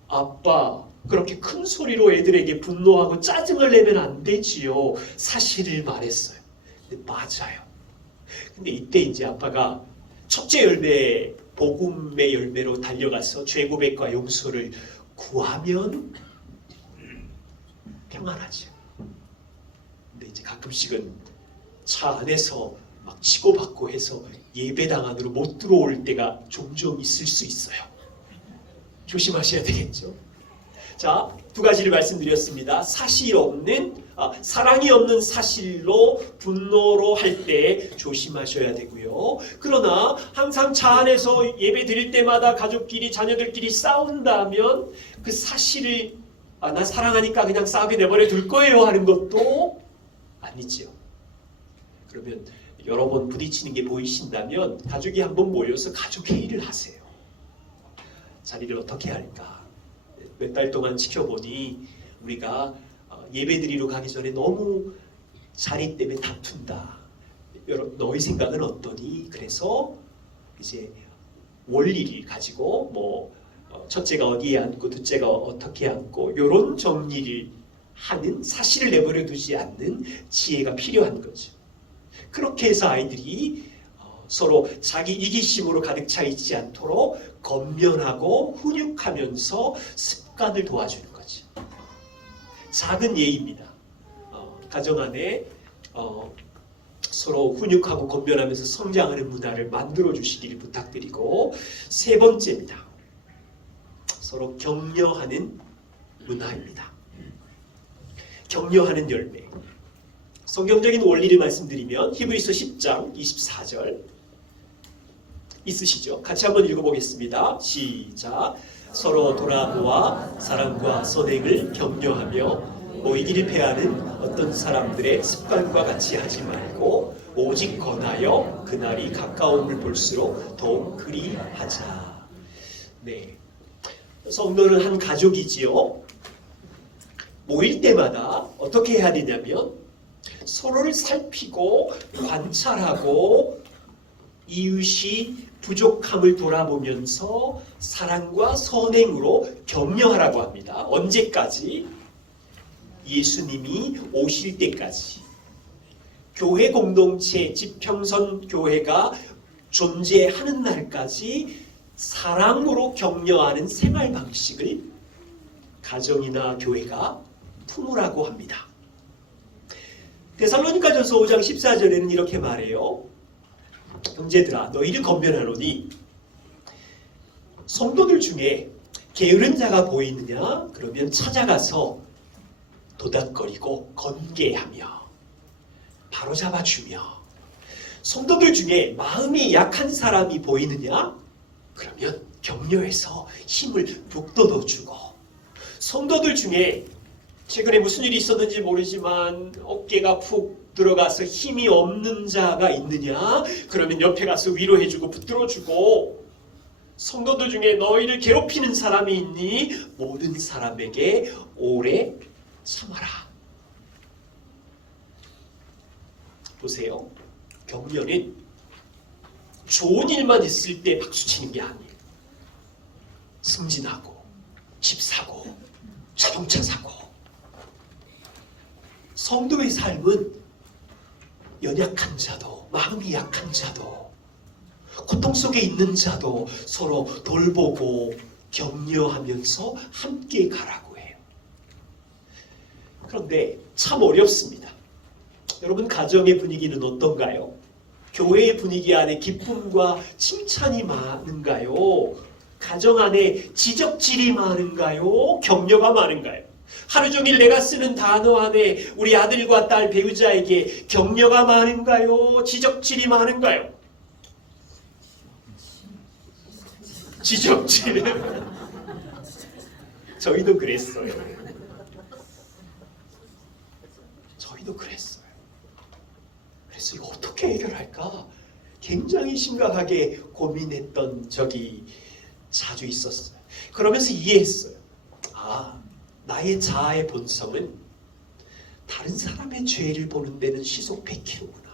아빠, 그렇게 큰 소리로 애들에게 분노하고 짜증을 내면 안 되지요. 사실을 말했어요. 근데 맞아요. 근데 이때 이제 아빠가 첫째 열매, 복음의 열매로 달려가서 죄 고백과 용서를 구하면 평안하죠. 근데 이제 가끔씩은 차 안에서 막 치고받고 해서 예배당 안으로 못 들어올 때가 종종 있을 수 있어요. 조심하셔야 되겠죠. 자, 두 가지를 말씀드렸습니다. 사랑이 없는 사실로 분노로 할 때 조심하셔야 되고요. 그러나 항상 차 안에서 예배 드릴 때마다 가족끼리 자녀들끼리 싸운다면 그 사실을 나 사랑하니까 그냥 싸우게 내버려 둘 거예요 하는 것도 아니지요. 그러면 여러 번 부딪히는 게 보이신다면 가족이 한번 모여서 가족 회의를 하세요. 자리를 어떻게 할까? 몇 달 동안 지켜보니 우리가 예배드리러 가기 전에 너무 자리 때문에 다툰다. 너희 생각은 어떠니? 그래서 이제 원리를 가지고 뭐 첫째가 어디에 앉고 둘째가 어떻게 앉고 이런 정리를 하는, 사실을 내버려 두지 않는 지혜가 필요한 거죠. 그렇게 해서 아이들이 서로 자기 이기심으로 가득 차 있지 않도록 건면하고 훈육하면서 습관을 도와주는 거죠. 작은 예입니다. 가정 안에 서로 훈육하고 건면하면서 성장하는 문화를 만들어 주시기를 부탁드리고, 세 번째입니다. 서로 격려하는 문화입니다. 격려하는 열매. 성경적인 원리를 말씀드리면 히브리서 10장 24절 있으시죠? 같이 한번 읽어보겠습니다. 시작. 서로 돌아보아 사랑과 선행을 격려하며 모이기를 패하는 어떤 사람들의 습관과 같이 하지 말고 오직 권하여 그날이 가까움을 볼수록 더욱 그리하자. 네, 성도는 한 가족이지요. 모일 때마다 어떻게 해야 되냐면 서로를 살피고 관찰하고 이웃이 부족함을 돌아보면서 사랑과 선행으로 격려하라고 합니다. 언제까지? 예수님이 오실 때까지. 교회 공동체, 지평선 교회가 존재하는 날까지 사랑으로 격려하는 생활 방식을 가정이나 교회가 품으라고 합니다. 데살로니가전서 5장 14절에는 이렇게 말해요. 형제들아 너희를 권면하노니 성도들 중에 게으른 자가 보이느냐? 그러면 찾아가서 도닥거리고 건계하며 바로잡아주며, 성도들 중에 마음이 약한 사람이 보이느냐? 그러면 격려해서 힘을 북돋워주고, 성도들 중에 최근에 무슨 일이 있었는지 모르지만 어깨가 푹 들어가서 힘이 없는 자가 있느냐? 그러면 옆에 가서 위로해주고 붙들어주고, 성도들 중에 너희를 괴롭히는 사람이 있니? 모든 사람에게 오래 참아라. 보세요. 격려는 좋은 일만 있을 때 박수치는 게 아니에요. 승진하고 집 사고 자동차 사고. 성도의 삶은 연약한 자도 마음이 약한 자도 고통 속에 있는 자도 서로 돌보고 격려하면서 함께 가라고 해요. 그런데 참 어렵습니다. 여러분 가정의 분위기는 어떤가요? 교회의 분위기 안에 기쁨과 칭찬이 많은가요? 가정 안에 지적질이 많은가요? 격려가 많은가요? 하루 종일 내가 쓰는 단어 안에 우리 아들과 딸 배우자에게 격려가 많은가요? 지적질이 많은가요? 지적질. 저희도 그랬어요. 저희도 그랬어요. 그래서 이거 어떻게 해결할까? 굉장히 심각하게 고민했던 적이 자주 있었어요. 그러면서 이해했어요. 아, 나의 자아의 본성은 다른 사람의 죄를 보는 데는 시속 100km구나.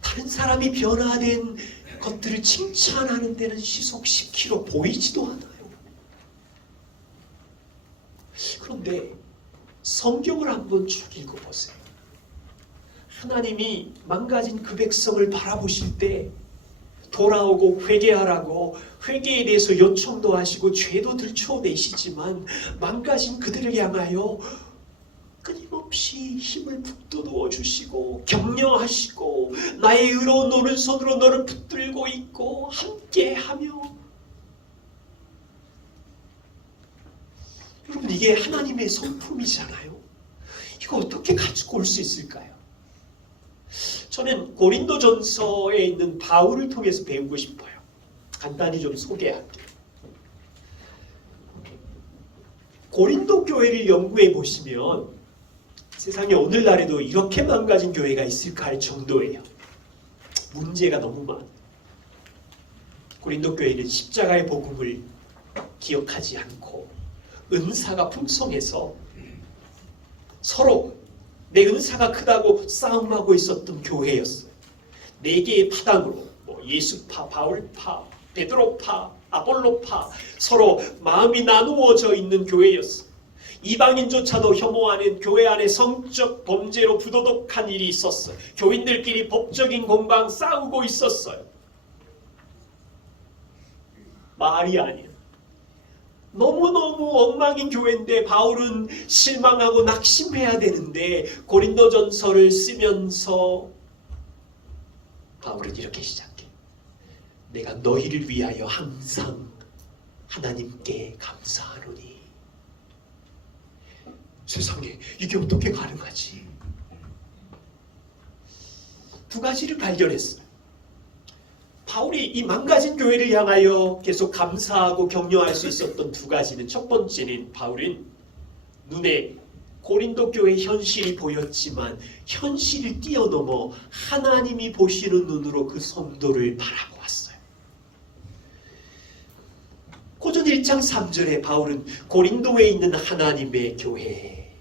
다른 사람이 변화된 것들을 칭찬하는 데는 시속 10km 보이지도 않아요. 그런데 성경을 한번 쭉 읽어보세요. 하나님이 망가진 그 백성을 바라보실 때 돌아오고 회개하라고 회개에 대해서 요청도 하시고 죄도 들춰내시지만 망가진 그들을 향하여 끊임없이 힘을 북돋워 주시고 격려하시고 나의 의로운 오른손으로 너를 붙들고 있고 함께하며. 여러분 이게 하나님의 성품이잖아요. 이거 어떻게 가지고 올 수 있을까요? 저는 고린도전서에 있는 바울을 통해서 배우고 싶어요. 간단히 좀 소개할게요. 고린도 교회를 연구해 보시면 세상에 오늘날에도 이렇게 망가진 교회가 있을까 할 정도예요. 문제가 너무 많아요. 고린도 교회는 십자가의 복음을 기억하지 않고 은사가 풍성해서 서로 내 은사가 크다고 싸움하고 있었던 교회였어요. 4개의 파당으로 예수파, 바울파, 베드로파, 아볼로파 서로 마음이 나누어져 있는 교회였어요. 이방인조차도 혐오하는 교회 안에 성적 범죄로 부도덕한 일이 있었어요. 교인들끼리 법적인 공방 싸우고 있었어요. 말이 아니에요. 너무너무 엉망인 교회인데 바울은 실망하고 낙심해야 되는데 고린도전서를 쓰면서 바울은 이렇게 시작해. 내가 너희를 위하여 항상 하나님께 감사하노니. 세상에 이게 어떻게 가능하지? 2가지를 발견했어요. 바울이 이 망가진 교회를 향하여 계속 감사하고 격려할 수 있었던 두 가지는, 첫 번째는 바울은 눈에 고린도 교회 현실이 보였지만 현실을 뛰어넘어 하나님이 보시는 눈으로 그 성도를 바라보았어요. 고전 1장 3절에 바울은 고린도에 있는 하나님의 교회,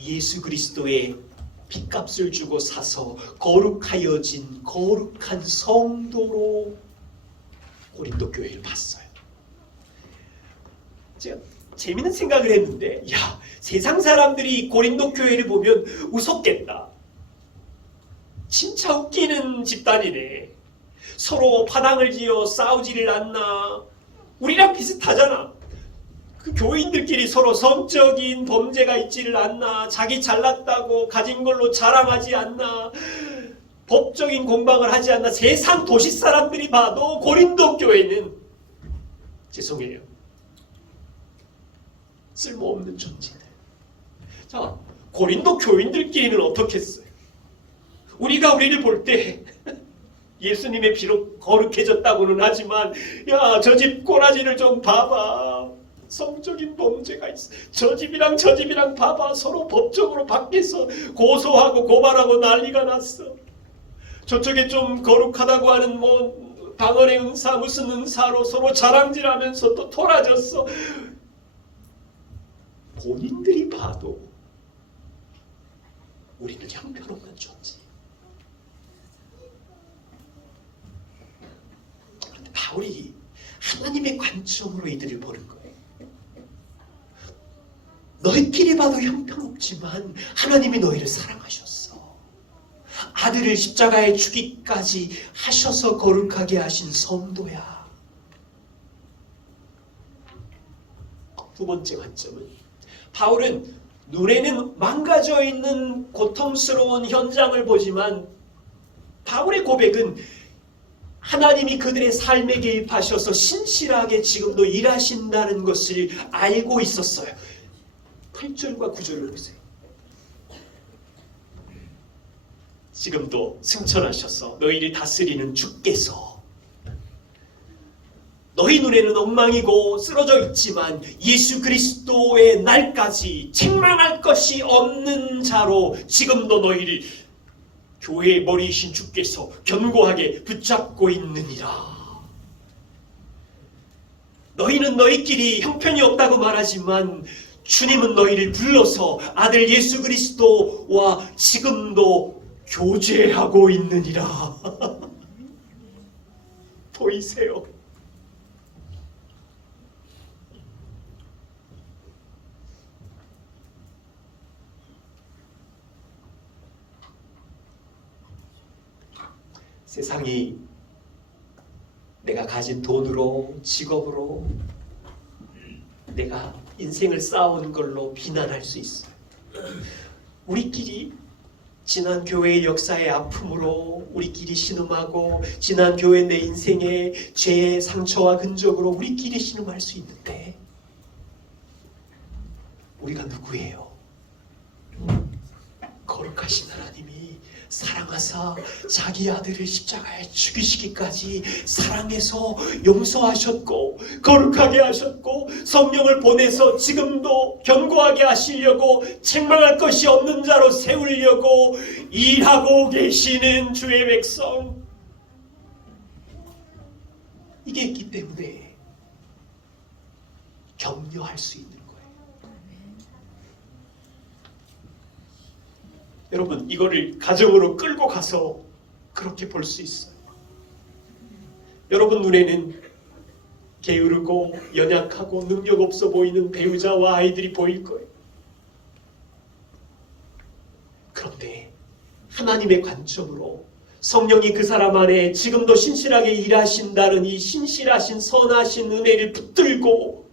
예수 그리스도의 핏값을 주고 사서 거룩하여진 거룩한 성도로 고린도 교회를 봤어요. 제가 재밌는 생각을 했는데, 야, 세상 사람들이 고린도 교회를 보면 웃었겠다. 진짜 웃기는 집단이네. 서로 파당을 지어 싸우지를 않나. 우리랑 비슷하잖아. 그 교인들끼리 서로 성적인 범죄가 있지를 않나. 자기 잘났다고 가진 걸로 자랑하지 않나. 법적인 공방을 하지 않나. 세상 도시 사람들이 봐도 고린도 교회는, 죄송해요, 쓸모없는 존재들. 자, 고린도 교인들끼리는 어떻겠어요? 우리가 우리를 볼 때 예수님의 피로 거룩해졌다고는 하지만, 야, 저 집 꼬라지를 좀 봐봐. 성적인 범죄가 있어. 저 집이랑 저 집이랑 봐봐. 서로 법적으로 밖에서 고소하고 고발하고 난리가 났어. 저쪽에 좀 거룩하다고 하는 뭐 방언의 은사, 무슨 은사로 서로 자랑질하면서 또 토라졌어. 본인들이 봐도 우리는 형편없는 존재. 그런데 바울이 하나님의 관점으로 이들을 보는 거예요. 너희끼리 봐도 형편없지만 하나님이 너희를 사랑하셨어. 아들을 십자가에 죽이기까지 하셔서 거룩하게 하신 성도야. 두 번째 관점은, 바울은 눈에는 망가져 있는 고통스러운 현장을 보지만 바울의 고백은 하나님이 그들의 삶에 개입하셔서 신실하게 지금도 일하신다는 것을 알고 있었어요. 8절과 9절을 보세요. 지금도 승천하셔서 너희를 다스리는 주께서 너희 눈에는 엉망이고 쓰러져 있지만 예수 그리스도의 날까지 책망할 것이 없는 자로 지금도 너희를 교회의 머리이신 주께서 견고하게 붙잡고 있느니라. 너희는 너희끼리 형편이 없다고 말하지만 주님은 너희를 불러서 아들 예수 그리스도와 지금도 교제하고 있느니라. 보이세요? 세상이 내가 가진 돈으로, 직업으로 내가 인생을 쌓아온 걸로 비난할 수 있어요. 우리끼리 지난 교회의 역사의 아픔으로 우리끼리 신음하고 지난 교회 내 인생의 죄의 상처와 흔적으로 우리끼리 신음할 수 있는데, 우리가 누구예요? 거룩하신 하나님이 사랑하사 자기 아들을 십자가에 죽이시기까지 사랑해서 용서하셨고 거룩하게 하셨고 성령을 보내서 지금도 견고하게 하시려고 책망할 것이 없는 자로 세우려고 일하고 계시는 주의 백성, 이게 있기 때문에 격려할 수 있는 거예요. 여러분, 이거를 가정으로 끌고 가서 그렇게 볼 수 있어요. 여러분 눈에는 게으르고 연약하고 능력 없어 보이는 배우자와 아이들이 보일 거예요. 그런데 하나님의 관점으로 성령이 그 사람 안에 지금도 신실하게 일하신다는 이 신실하신 선하신 은혜를 붙들고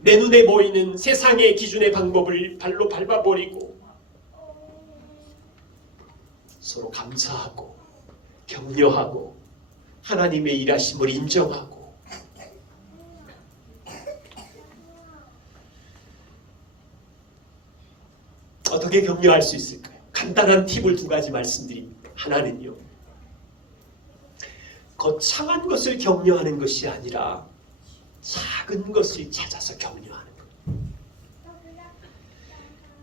내 눈에 보이는 세상의 기준의 방법을 발로 밟아버리고 서로 감사하고 격려하고 하나님의 일하심을 인정하고, 어떻게 격려할 수 있을까요? 간단한 팁을 두 가지 말씀드립니다. 하나는요, 거창한 것을 격려하는 것이 아니라 작은 것을 찾아서 격려하는 것.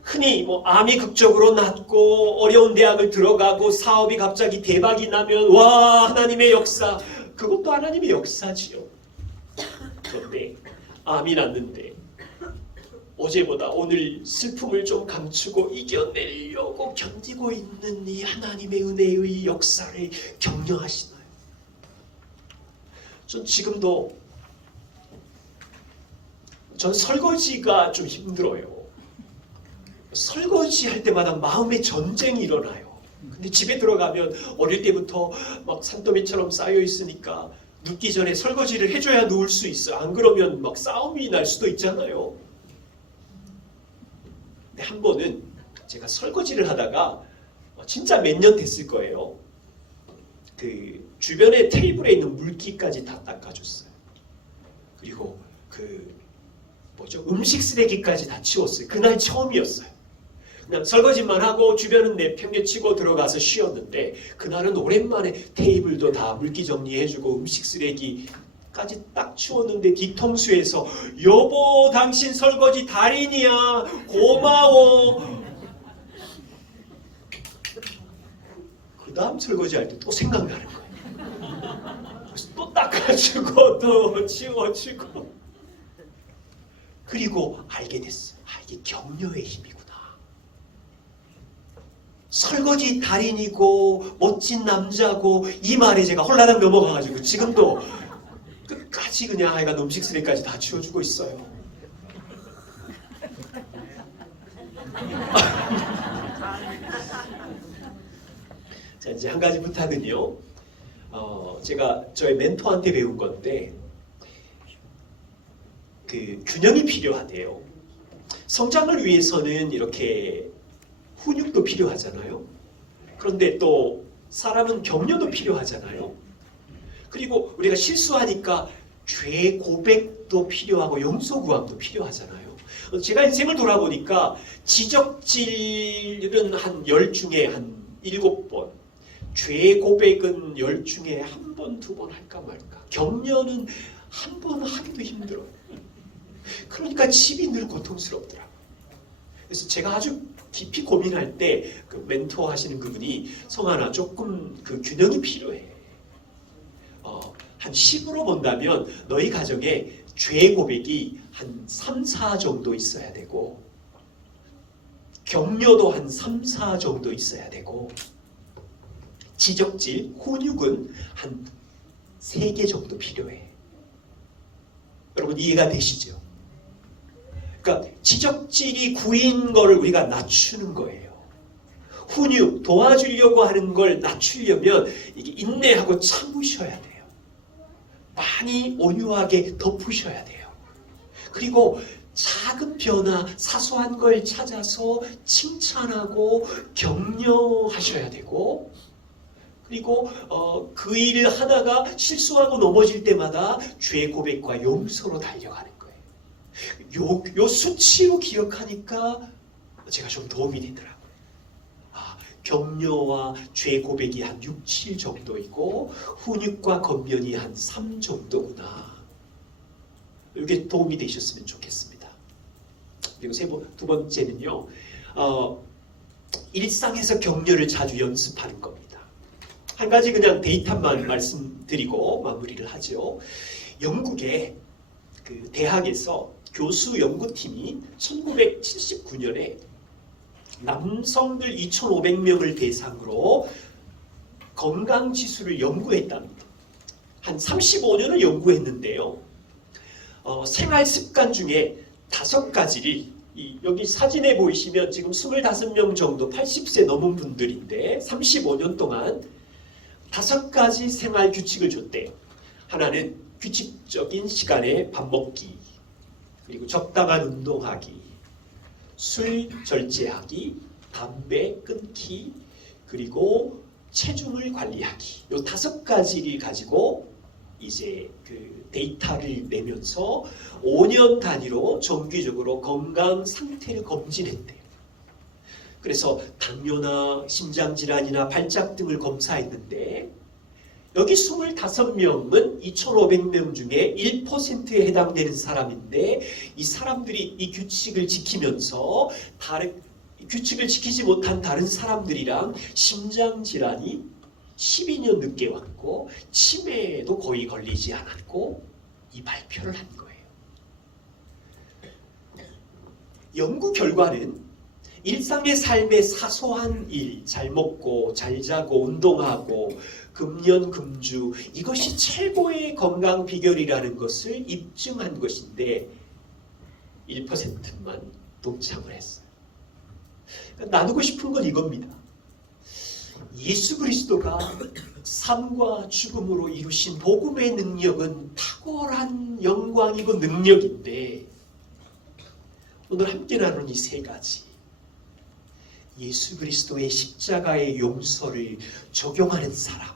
흔히 암이 극적으로 낫고 어려운 대학을 들어가고 사업이 갑자기 대박이 나면 와, 하나님의 역사. 그것도 하나님의 역사지요. 그런데 암이 났는데 어제보다 오늘 슬픔을 좀 감추고 이겨내려고 견디고 있는 이 하나님의 은혜의 역사를 격려하시나요? 전 지금도 설거지가 좀 힘들어요. 설거지 할 때마다 마음의 전쟁이 일어나요. 근데 집에 들어가면 어릴 때부터 막 산더미처럼 쌓여 있으니까 눕기 전에 설거지를 해줘야 누울 수 있어. 안 그러면 막 싸움이 날 수도 있잖아요. 근데 한 번은 제가 설거지를 하다가 진짜 몇 년 됐을 거예요. 그 주변에 테이블에 있는 물기까지 다 닦아줬어요. 그리고 음식 쓰레기까지 다 치웠어요. 그날 처음이었어요. 그냥 설거지만 하고 주변은 내팽개치고 들어가서 쉬었는데 그날은 오랜만에 테이블도 다 물기 정리해주고 음식 쓰레기까지 딱 치웠는데 뒤통수에서 여보 당신 설거지 달인이야 고마워. 그 다음 설거지 할 때 또 생각나는 거예요. 그래서 또 닦아주고 또 치워주고 그리고 알게 됐어요. 이게 격려의 힘이구나. 설거지 달인이고 멋진 남자고 이 말에 제가 홀라당 넘어가가지고 지금도 끝까지 그냥 하여간 음식 쓰레기까지 다 치워주고 있어요. 자, 이제 한 가지 부탁은요. 제가 저의 멘토한테 배운 건데 그 균형이 필요하대요. 성장을 위해서는 이렇게 훈육도 필요하잖아요. 그런데 또 사람은 격려도 필요하잖아요. 그리고 우리가 실수하니까 죄 고백도 필요하고 용서 구함도 필요하잖아요. 제가 인생을 돌아보니까 지적질은 한 10중에 한 7번, 죄 고백은 10중에 한 번, 2번 할까 말까. 격려는 한 번 하기도 힘들어요. 그러니까 집이 늘 고통스럽더라고요. 그래서 제가 아주 깊이 고민할 때 그 멘토 하시는 그분이 성환아 조금 그 균형이 필요해. 한 10으로 본다면 너희 가정에 죄 고백이 한 3, 4 정도 있어야 되고 격려도 한 3, 4 정도 있어야 되고 지적질, 훈육은 한 3개 정도 필요해. 여러분 이해가 되시죠? 그러니까 지적질이 구인 거를 우리가 낮추는 거예요. 훈육, 도와주려고 하는 걸 낮추려면 이게 인내하고 참으셔야 돼요. 많이 온유하게 덮으셔야 돼요. 그리고 작은 변화, 사소한 걸 찾아서 칭찬하고 격려하셔야 되고 그리고 그 일을 하다가 실수하고 넘어질 때마다 죄 고백과 용서로 달려가는 거예요. 요 수치로 기억하니까 제가 좀 도움이 되더라고요. 격려와 죄 고백이 한 6, 7 정도이고 훈육과 권면이 한 3 정도구나. 이게 도움이 되셨으면 좋겠습니다. 그리고 두 번째는요. 일상에서 격려를 자주 연습하는 겁니다. 한 가지 그냥 데이터만 말씀드리고 마무리를 하죠. 영국의 그 대학에서 교수 연구팀이 1979년에 남성들 2,500명을 대상으로 건강지수를 연구했답니다. 한 35년을 연구했는데요. 생활습관 중에 5가지를 여기 사진에 보이시면 지금 25명 정도 80세 넘은 분들인데 35년 동안 5가지 생활 규칙을 줬대요. 하나는 규칙적인 시간에 밥 먹기, 그리고 적당한 운동하기, 술 절제하기, 담배 끊기, 그리고 체중을 관리하기. 이 5가지를 가지고 이제 그 데이터를 내면서 5년 단위로 정기적으로 건강 상태를 검진했대요. 그래서 당뇨나 심장질환이나 발작 등을 검사했는데 여기 25명은 2,500명 중에 1%에 해당되는 사람인데 이 사람들이 이 규칙을 지키면서 규칙을 지키지 못한 다른 사람들이랑 심장질환이 12년 늦게 왔고 치매에도 거의 걸리지 않았고 이 발표를 한 거예요. 연구 결과는 일상의 삶의 사소한 일, 잘 먹고 잘 자고 운동하고 금연금주 이것이 최고의 건강 비결이라는 것을 입증한 것인데 1%만 동참을 했어요. 나누고 싶은 건 이겁니다. 예수 그리스도가 삶과 죽음으로 이루신 복음의 능력은 탁월한 영광이고 능력인데 오늘 함께 나눈 이 세 가지 예수 그리스도의 십자가의 용서를 적용하는 사람,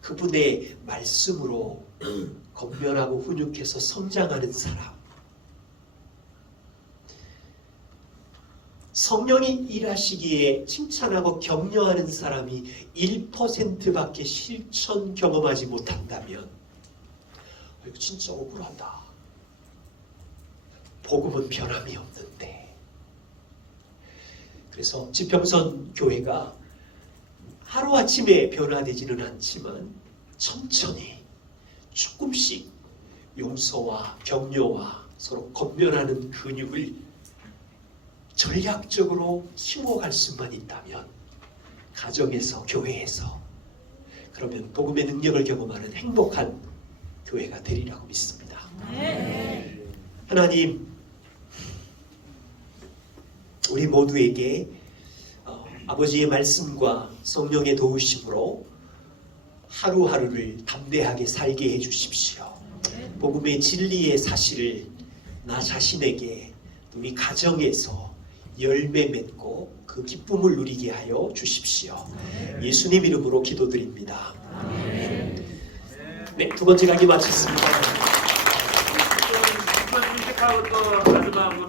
그분의 말씀으로 건면하고 훈육해서 성장하는 사람, 성령이 일하시기에 칭찬하고 격려하는 사람이 1%밖에 실천 경험하지 못한다면 이거 진짜 억울하다. 복음은 변함이 없는데. 그래서 지평선 교회가 하루아침에 변화되지는 않지만 천천히 조금씩 용서와 격려와 서로 건면하는 근육을 전략적으로 키워갈 수만 있다면 가정에서 교회에서 그러면 복음의 능력을 경험하는 행복한 교회가 되리라고 믿습니다. 네. 하나님 우리 모두에게 아버지의 말씀과 성령의 도우심으로 하루하루를 담대하게 살게 해주십시오. 복음의 진리의 사실을 나 자신에게 우리 가정에서 열매 맺고 그 기쁨을 누리게 하여 주십시오. 예수님 이름으로 기도드립니다. 네, 두 번째 강의 마쳤습니다. 선택하고 또 마지막으로